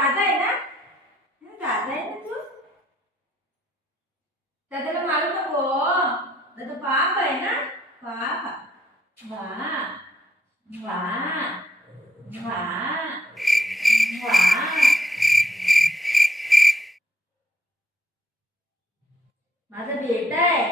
दादा आहे ना? दादा आहे ना तू? दादाला मारू नको. दादा पाप आहे ना? पाप. वा वा वा वा. माझा बेटा आहे.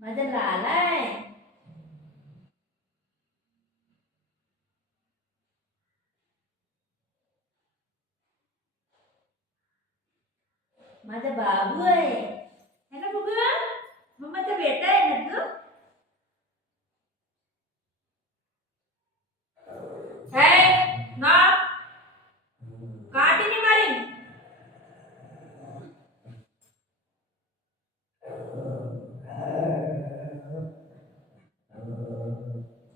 माझा लाला आहे. माझा बाबू आहे. है ना बघू? मम्माचा बेटा आहे ना तू? है ना? काठीने मारीन.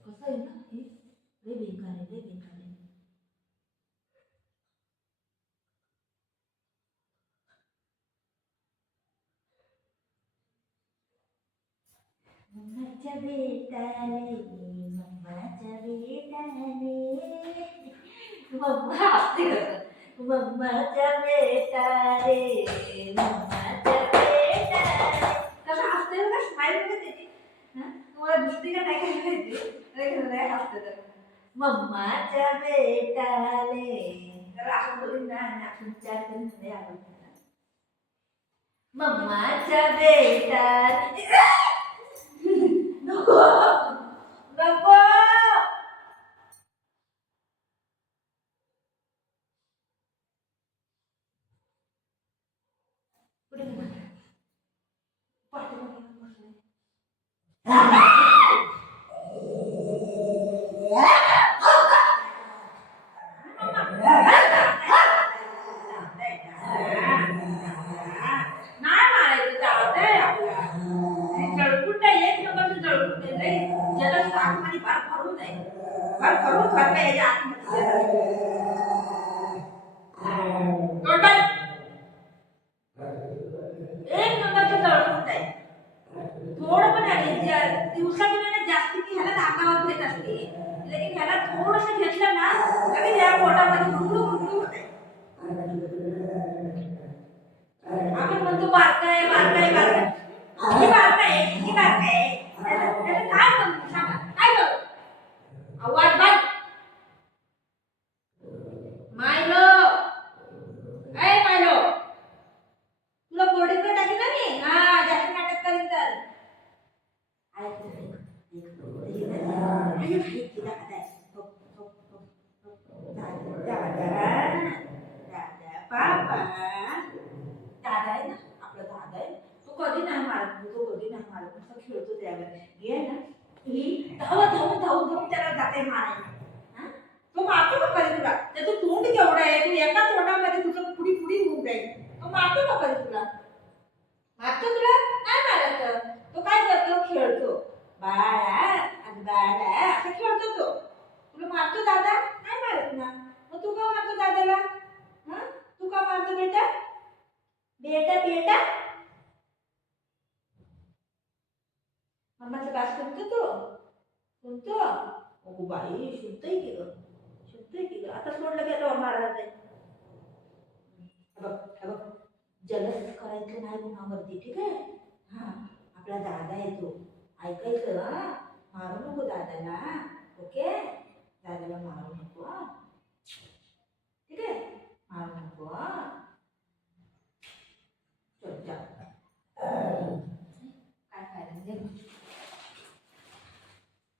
कसं आहे ना हे? लय बेकार आहे, लय बेकार आहे. मम्माच्या बेटाले, मम्माच्या बेटाले. मम्मा हसते कसं. मम्माच्या बेटाले, मम्माच्या बेटाले. कसं हसते बघा, स्माईल बघा त्याची. तुम्हाला दुसरी का नाही काय माहिती, लय हसते तर. मम्माच्या बेटाले. तर असं बोलून ना आणि आपण विचार करून लय आवडतं. मम्माच्या बेटाले. नको नको. पुढे घे मला. पाठीमागे बसलाय. नाही मारायचं, दादा आहे आपला. जळकुट आहे, एक नंबरचं जळकुट आहे. लय जलद आतमध्ये फार भरून आहे. फार भरून फार काय याच्या आतमध्ये. टोटल एक नंबरचं जळकुट आहे. थोडं पण आहे दिवसातून ना जास्ती की ह्याला अंगावर घेत असते, लेकिन ह्याला थोडंसं घेतलं ना लगेच ह्या पोटामध्ये गुडगुडू गुडगुडू होते. आपण म्हणतो बारकाय बारकाय बारकाय. ही बारकाय ही बारकाय. त्याचं काय म्हणतो सांगा, काय करू? आवाज बंद. मायलो ए मायलो, तुला बोर्डिंगला टाकी ना मी. हा जास्त नाटक करीन तर. पापा दादा आहे ना, आपला दादा आहे. तो कधी नाही मारत, तो कधी नाही मारत, नुसतं खेळतो त्यावर. हे ना ही धावत धावून धावून धावून त्याला जाते मारायला. तो मारतो का कधी तुला? त्याचं तोंड केवढं आहे, तू एका तोंडामध्ये तुझं पुढी पुढी होऊन जाईल. तो मारतो का कधी तुला? मारतो तुला? नाही मारत. तो काय करतो? खेळतो. बाळा आणि बाळा असं खेळतो तो. तुला मारतो दादा? नाही मारत ना. मग तू का मारतो दादाला? तू का मारतो बेटा? बेटा बेटा मम्माचं बास सुनतो तो? सुनतो? अगो बाई, सुनतोय की ग, सुनतोय की ग. आता सोडलं गेलं मारायला नाही. बघ बघ, जलस करायचं नाही गुणावरती, ठीक आहे? हा आपला दादा येतो, ऐकायचं. मारू नको दादाला, ओके? दादाला मारू नको, ठीक आहे? मारू नको. चल जा. काय फायदा म्हणजे,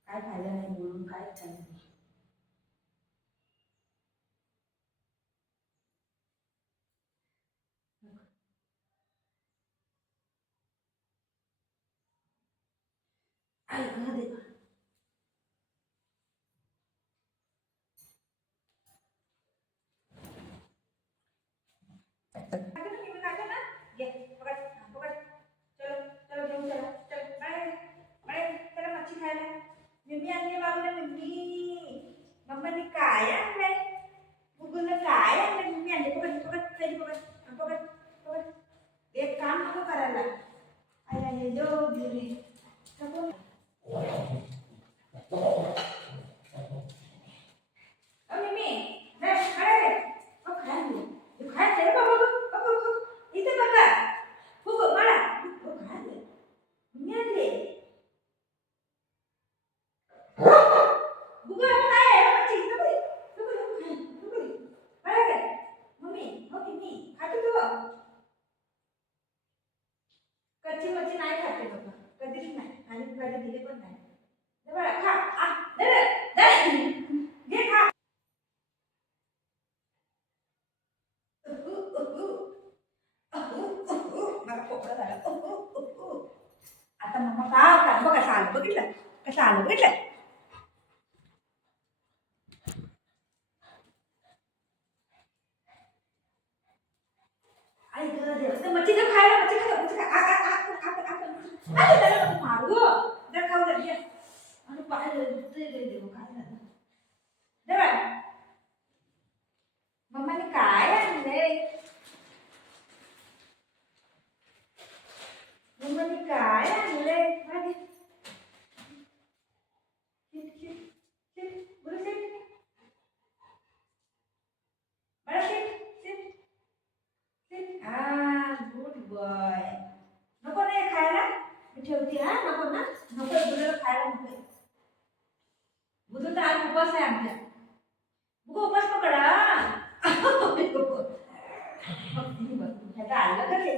काय फायदा नाही बोलून, काय फायदा नाही. ऐक ना दे. मम्मी आणली बाबूला, मम्मी मम्माने काय आणलंय? गुगलनं काय आणलंय? मम्मी आणली. पकड पकड पहिली पकड पकड पकड. एक काम नको करायला. आई आई जो गिरी आलं बघितलं, कसं आलं बघितलं. आई गं देवा, मच्छी तर खायला, मच्छी खायला, मच्छी खा त्याला मारू जर खाऊ दे आणि पाहिलं दुखतंय रे देव, काय झालं देवा. मम्माने काय आणलंय, मम्माने काय आणलंय, मागे गुड बॉय. नको नाही खायला, मी ठेवते. हा नको ना, नको बुधूला खायला नको. बुधू तर आज उपास आहे आमच्या. बुधू उपास पकडा. ह्याचं आलं का ते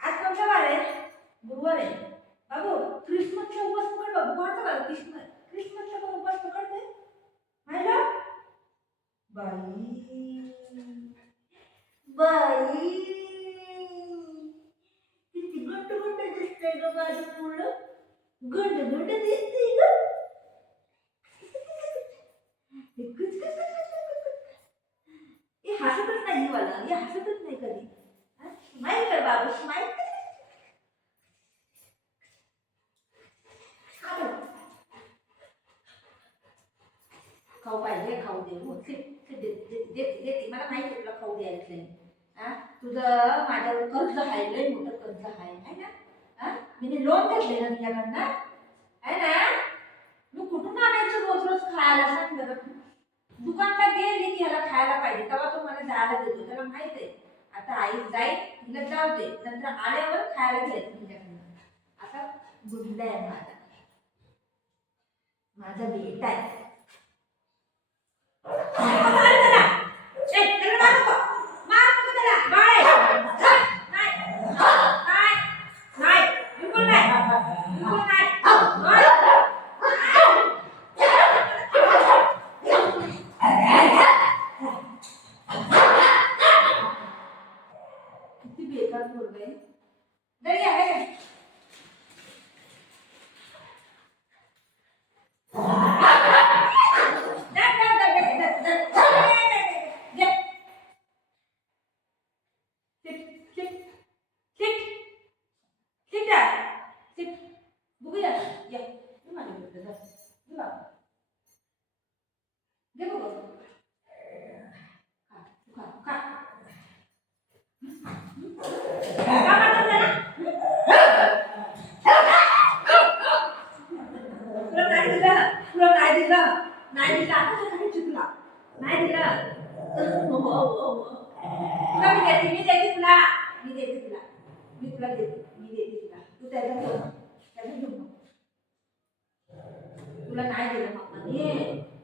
आज कोणता वार आहे, गुरुवार आहे बाबू. क्रिसमसचा उपास पकड बाबू, कोणता वार क्रिसमसचा पण उपास पकडते माहिला. बाई बाई किती गंड गंड दिसतंय ग माझी पूर्ण, गंड गंड दिसतंय ग. हे हसतच नाही मला, हे हसतच नाही कधी. स्माईल कर बाबू, स्माईल. खाऊ पाहिजे, खाऊ दे. देते मला माहिती आहे तुला खाऊ द्यायचं नाही. तुझं माझ्यावर कर्ज आहे, लय मोठं कर्ज आहे ना. मी लोन घेतले ना तुझ्याकडनं, आहे ना. मी कुठून आणायचं रोज रोज खायला सांग बरं. दुकानला गेली की ह्याला खायला पाहिजे, तेव्हा तो मला जायला देतो. त्याला माहित आहे आता आई जाईल, तिला जाऊ दे, नंतर आल्यावर खायला घ्यायचं तुझ्याकडनं. आता गुडला आहे माझा बेटा आहे. किती बेकार पोरग आहे. नाही दिला, नाही दिलं. तुला मी देते, मी देते तुला, मी देते तुला, मी तुला देते, मी देते तुला. तू त्याचा घेऊ नको. तुला नाही दिलं मम्माने,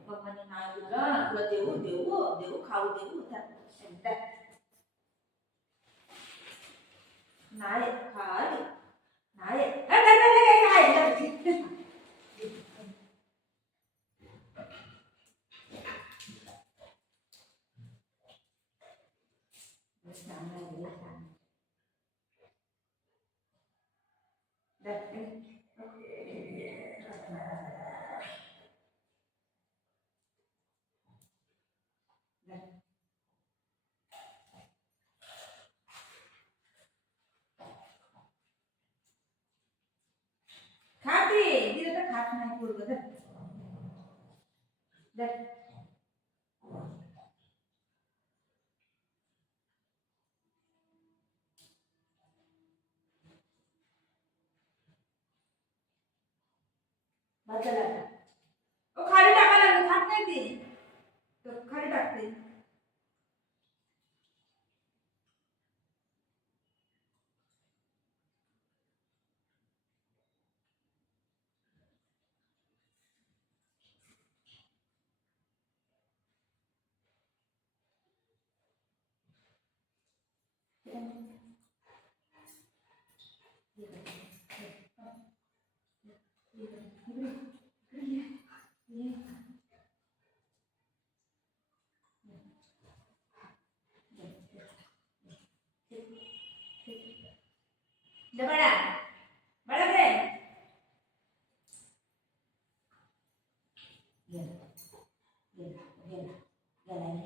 मम्माने नाही दिलं तुला. देऊ देऊ देऊ, खाऊ देऊ. नाही खाय नाही खाते, दिलं तर खात नाही पोरगं. खाली टाकायला लागलं, खात नाही ते, खाली टाकते. बडा बडा रे गेला गेला गेला गेला